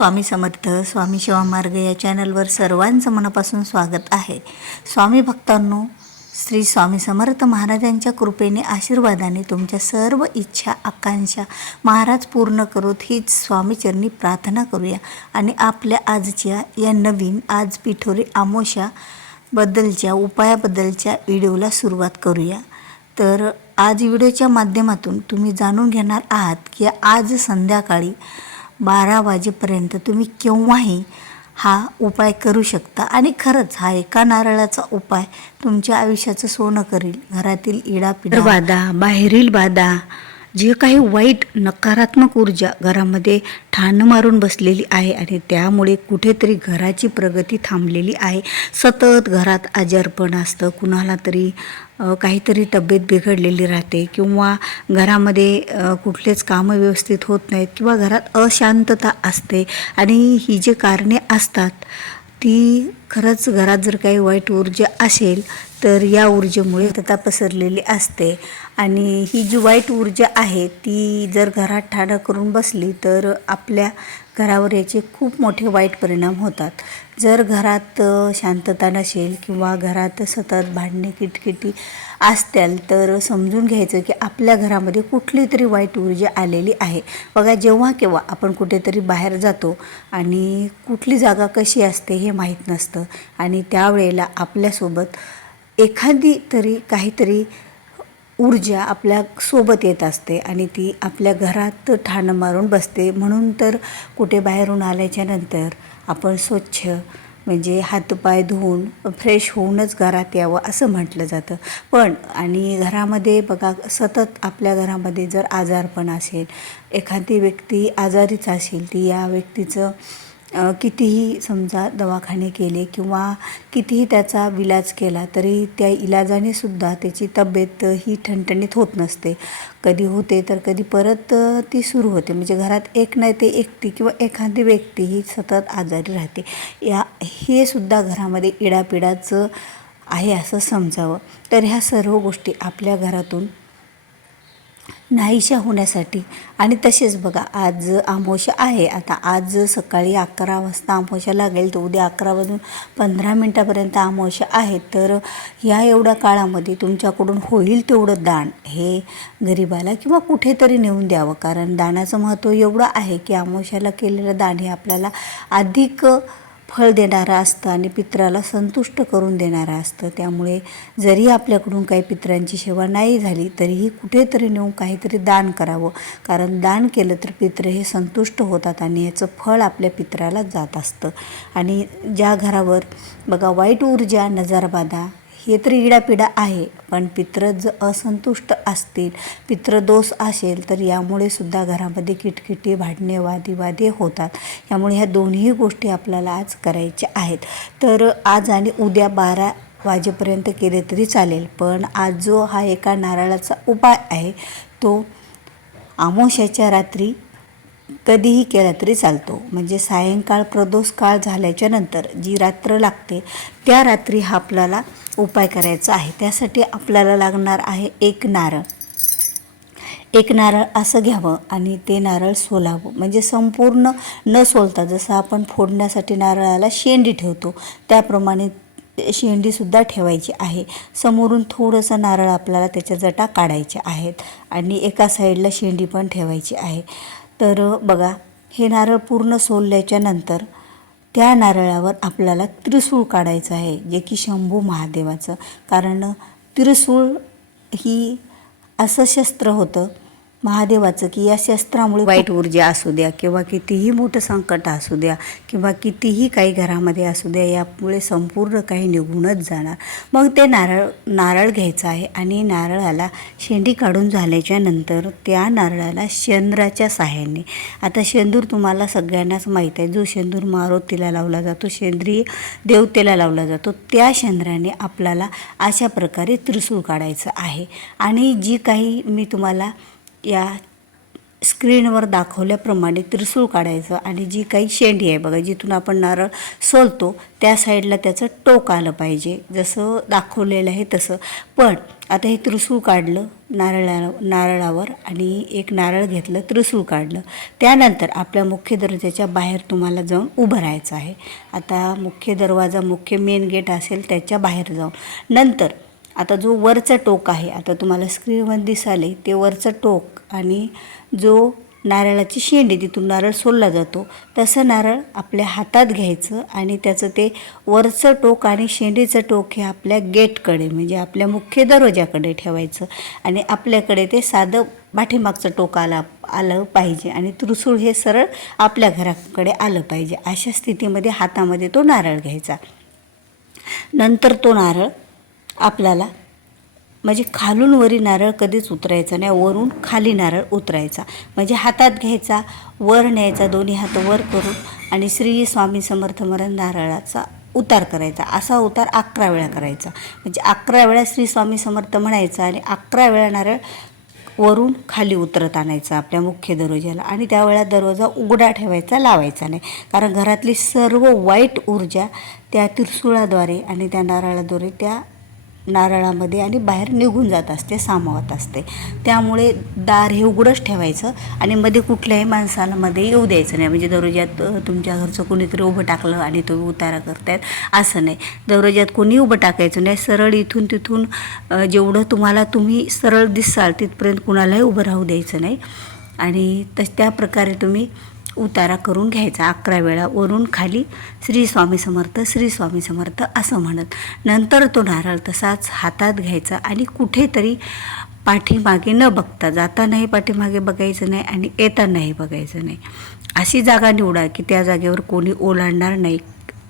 स्वामी समर्थ स्वामी सेवा मार्ग या चॅनलवर सर्वांचं मनापासून स्वागत आहे. स्वामी भक्तांनो, श्री स्वामी समर्थ महाराजांच्या कृपेने आशीर्वादाने तुमच्या सर्व इच्छा आकांक्षा महाराज पूर्ण करोत हीच स्वामीचरणी प्रार्थना करूया आणि आपल्या आजच्या या नवीन आज पिठोरी अमावस्या बद्दलच्या उपायाबद्दलच्या व्हिडिओला सुरुवात करूया. तर आज व्हिडिओच्या माध्यमातून तुम्ही जाणून घेणार आहात की आज संध्याकाळी 12 वाजेपर्यंत तुम्ही केव्हाही हा उपाय करू शकता आणि खरंच हा एका नारळाचा उपाय तुमच्या आयुष्याचं सोनं करील. घरातील इडापिडा बाधा, बाहेरील बाधा, जे काही वाईट नकारात्मक ऊर्जा घरामध्ये ठाण मारून बसलेली आहे आणि त्यामुळे कुठेतरी घराची प्रगती थांबलेली आहे. सतत घरात आजारपण असतं, कुणाला तरी काहीतरी तब्येत बिघडलेली राहते किंवा घरामध्ये कुठलेच कामं व्यवस्थित होत नाहीत किंवा घरात अशांतता असते आणि ही जी कारणे असतात ती खरंच घरात जर काही वाईट ऊर्जा असेल तर या ऊर्जेमुळे तथा पसरलेली असते आणि ही जी वाईट ऊर्जा आहे ती जर घरात ठाणं करून बसली तर आपल्या घरावर याचे खूप मोठे वाईट परिणाम होतात. जर घरात शांतता नसेल किंवा घरात सतत भांडणे किटकिटी असतील तर समजून घ्यायचं की आपल्या घरामध्ये कुठली तरी वाईट ऊर्जा आलेली आहे. बघा, जेव्हा केव्हा आपण कुठेतरी बाहेर जातो आणि कुठली जागा कशी असते हे माहीत नसतं आणि त्यावेळेला आपल्यासोबत एखादी तरी काहीतरी ऊर्जा आपल्या सोबत येत असते आणि ती आपल्या घरात ठाण मारून बसते. म्हणून तर कुठे बाहेरून आल्याच्या नंतर आपण स्वच्छ म्हणजे हातपाय धुवून फ्रेश होऊनच घरात यावं असं म्हटलं जातं. पण आणि घरामध्ये बघा, सतत आपल्या घरामध्ये जर आजारपण असेल, एखादी व्यक्ती आजारीच असेल, ती या व्यक्तीचं कितीही समजा दवाखाने केले किंवा कितीही त्याचा इलाज केला तरी त्या इलाजाने सुद्धा त्याची तब्येत ही ठणठणीत होत नसते. कधी होते तर कधी परत ती सुरू होते. म्हणजे घरात एक नाही ते एकटी किंवा एखादी व्यक्ती ही सतत आजारी राहते. हे सुद्धा घरामध्ये इडापिडाचं आहे असं समजावं. तर ह्या सर्व गोष्टी आपल्या घरातून नाहीशा होण्यासाठी आणि तसेच बघा, आज अमावस्या आहे. आता आज सकाळी 11 वाजता अमावस्या लागेल तर उद्या 11 वाजून 15 मिनटापर्यंत अमावस्या आहे. तर या एवढ्या काळामध्ये तुमच्याकडून होईल तेवढं दान हे गरिबाला किंवा कुठेतरी नेऊन द्यावं. कारण दानाचं महत्त्व एवढं आहे की अमावस्याला केलेलं दान हे आपल्याला अधिक फळ देणारं असतं आणि पितराला संतुष्ट करून देणारं असतं. त्यामुळे जरी आपल्याकडून काही पितरांची सेवा नाही झाली तरीही कुठेतरी नेऊन काहीतरी दान करावं. कारण दान केलं तर पित्र हे संतुष्ट होतात आणि याचं फळ आपल्या पितराला जात असतं. आणि ज्या घरावर बघा वाईट ऊर्जा, नजरबाधा हे तर इडापिडा आहे, पण पित्र जर असंतुष्ट असतील, पित्रदोष असेल तर यामुळे सुद्धा घरामध्ये किटकिटी, भांडणे, वादी होतात. त्यामुळे ह्या दोन्ही गोष्टी आपल्याला आज करायच्या आहेत. तर आज आणि उद्या 12 वाजेपर्यंत केले तरी चालेल. पण आज जो हा एका नारळाचा उपाय आहे तो अमावस्याच्या रात्री कधीही केला तरी चालतो. म्हणजे सायंकाळ प्रदोष काळ झाल्याच्या नंतर जी रात्र लागते त्या रात्री हा आपल्याला उपाय करायचा आहे. त्यासाठी आपल्याला लागणार आहे एक नारळ असं घ्यावं आणि ते नारळ सोलावं. म्हणजे संपूर्ण न सोलता, जसं आपण फोडण्यासाठी नारळाला शेंडी ठेवतो त्याप्रमाणे शेंडीसुद्धा ठेवायची आहे. समोरून थोडंसं नारळ आपल्याला त्याच्या जटा काढायच्या आहेत आणि एका साईडला शेंडी पण ठेवायची आहे. तर बघा, हे नारळ पूर्ण सोलल्याच्या नंतर त्या नारळावर आपल्याला त्रिशूळ काढायचं आहे, जे की शंभू महादेवाचं. कारण त्रिशूळ ही असं शस्त्र होतं महादेवाचं की या शस्त्रामुळे वाईट ऊर्जा असू द्या किंवा कितीही मोठं संकट असू द्या किंवा कितीही काही घरामध्ये असू द्या, यामुळे संपूर्ण काही निघूनच जाणार. मग ते नारळ घ्यायचं आहे आणि नारळाला शेंडी काढून झाल्याच्या नंतर त्या नारळाला शेंद्राच्या साहाय्याने, आता शेंदूर तुम्हाला सगळ्यांनाच माहीत आहे, जो शेंदूर मारुतीला लावला जातो, शेंद्रीय देवतेला लावला जातो, त्या शेंद्राने आपल्याला अशा प्रकारे त्रिशूळ काढायचं आहे. आणि जी काही मी तुम्हाला या स्क्रीनवर दाखवल्याप्रमाणे त्रिशूळ काढायचं आणि जी काही शेंडी आहे बघा, जिथून आपण नारळ सोलतो त्या साईडला त्याचं टोक आलं पाहिजे, जसं दाखवलेलं आहे तसं. पण आता हे त्रिशूळ काढलं नारळावर आणि एक नारळ घेतलं, त्रिशूळ काढलं. त्यानंतर आपल्या मुख्य दरवाजाच्या बाहेर तुम्हाला जाऊन उभं राहायचं आहे. आता मुख्य दरवाजा, मुख्य मेन गेट असेल त्याच्या बाहेर जाऊन नंतर आता जो वरचा टोक आहे, आता तुम्हाला स्क्रीनवर दिसाले ते वरचं टोक आणि जो नारळाची शेंडी तिथून नारळ सोलला जातो तसं नारळ आपल्या हातात घ्यायचं आणि त्याचं ते वरचं टोक आणि शेंडीचं टोक हे आपल्या गेटकडे म्हणजे आपल्या मुख्य दरवाजाकडे ठेवायचं आणि आपल्याकडे ते साधं पाठीमागचं टोक आलं पाहिजे आणि त्रिशूळ हे सरळ आपल्या घराकडे आलं पाहिजे. अशा स्थितीमध्ये हातामध्ये तो नारळ घ्यायचा. नंतर तो नारळ आपल्याला म्हणजे खालून वरी नारळ कधीच उतरायचा नाही, वरून खाली नारळ उतरायचा. म्हणजे हातात घ्यायचा, वर न्यायचा, दोन्ही हात वर करून आणि श्री स्वामी समर्थ म्हणून नारळाचा उतार करायचा. असा उतार 11 वेळा करायचा. म्हणजे 11 वेळा श्री स्वामी समर्थ म्हणायचा आणि 11 वेळा नारळ वरून खाली उतरत आणायचा आपल्या मुख्य दरवाजाला आणि त्यावेळेला दरवाजा उघडा ठेवायचा, लावायचा नाही. कारण घरातली सर्व वाईट ऊर्जा त्या त्रिशूळाद्वारे आणि त्या नारळाद्वारे त्या नारळामध्ये आणि बाहेर निघून जात असते, सामावत असते. त्यामुळे दार हे उघडंच ठेवायचं आणि मध्ये कुठल्याही माणसाला मध्ये येऊ द्यायचं नाही. म्हणजे दरवाजात तुमच्या घरचं कोणीतरी उभं टाकलं आणि तुम्ही उतारा करतायत असं नाही. दरवाजात कोणी उभं टाकायचं नाही. सरळ इथून तिथून जेवढं तुम्ही सरळ दिसाल तिथपर्यंत कुणालाही उभं राहू द्यायचं नाही आणि त्या प्रकारे तुम्ही उतारा करून घ्यायचा 11 वेळा, वरून खाली श्री स्वामी समर्थ, श्री स्वामी समर्थ असं म्हणत. नंतर तो नारळ तसाच हातात घ्यायचा आणि कुठेतरी पाठीमागे न बघता, जातानाही पाठीमागे बघायचं नाही आणि येतानाही बघायचं नाही. अशी जागा निवडा की त्या जागेवर कोणी ओलांडणार नाही,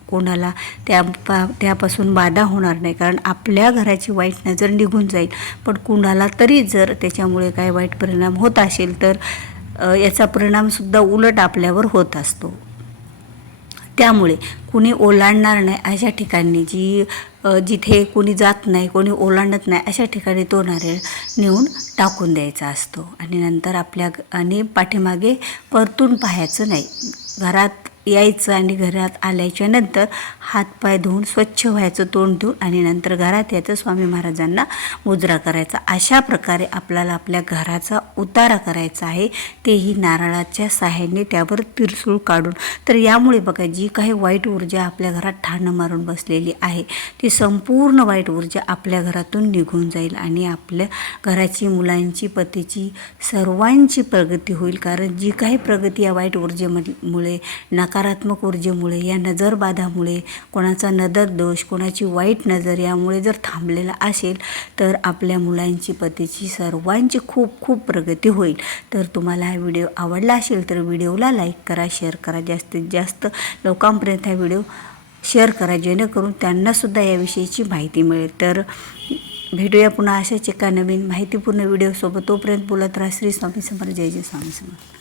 कोणाला त्यापासून बाधा होणार नाही. कारण आपल्या घराची वाईट नजर निघून जाईल, पण कुणाला तरी जर त्याच्यामुळे काय वाईट परिणाम होत असेल तर याचा परिणामसुद्धा उलट आपल्यावर होत असतो. त्यामुळे कुणी ओलांडणार नाही अशा ठिकाणी, जिथे कोणी जात नाही, कोणी ओलांडत नाही अशा ठिकाणी तो नारळ नेऊन टाकून द्यायचा असतो. आणि नंतर आणि पाठीमागे परतून पाहायचं नाही. घरात यायचं आणि घरात आल्याच्या नंतर हातपाय धुवून स्वच्छ व्हायचं, तोंड धुवून आणि नंतर घरात यायचं, स्वामी महाराजांना मुजरा करायचा. अशा प्रकारे आपल्याला आपल्या घराचा उतारा करायचा आहे, तेही नारळाच्या सहाय्याने त्यावर त्रिशूळ काढून. तर यामुळे बघा, जी काही वाईट ऊर्जा आपल्या घरात ठाणं मारून बसलेली आहे ती संपूर्ण वाईट ऊर्जा आपल्या घरातून निघून जाईल आणि आपल्या घराची, मुलांची, पतीची, सर्वांची प्रगती होईल. कारण जी काही प्रगती या वाईट ऊर्जेमुळे, नकारात्मक ऊर्जेमुळे, या नजरबाधामुळे, कोणाचा नजर दोष, कोणाची वाईट नजर यामुळे जर थांबलेला असेल तर आपल्या मुलांची, पतीची, सर्वांची खूप खूप प्रगती होईल. तर तुम्हाला हा व्हिडिओ आवडला असेल तर व्हिडिओला लाईक करा, शेअर करा, जास्तीत जास्त लोकांपर्यंत हा व्हिडिओ शेअर करा, जेणेकरून त्यांनासुद्धा याविषयीची माहिती मिळेल. तर भेटूया पुन्हा अशाच एका नवीन माहितीपूर्ण व्हिडिओसोबत. तोपर्यंत बोलत राहा. श्री स्वामी समर्थ. जय जय स्वामी समर्थ.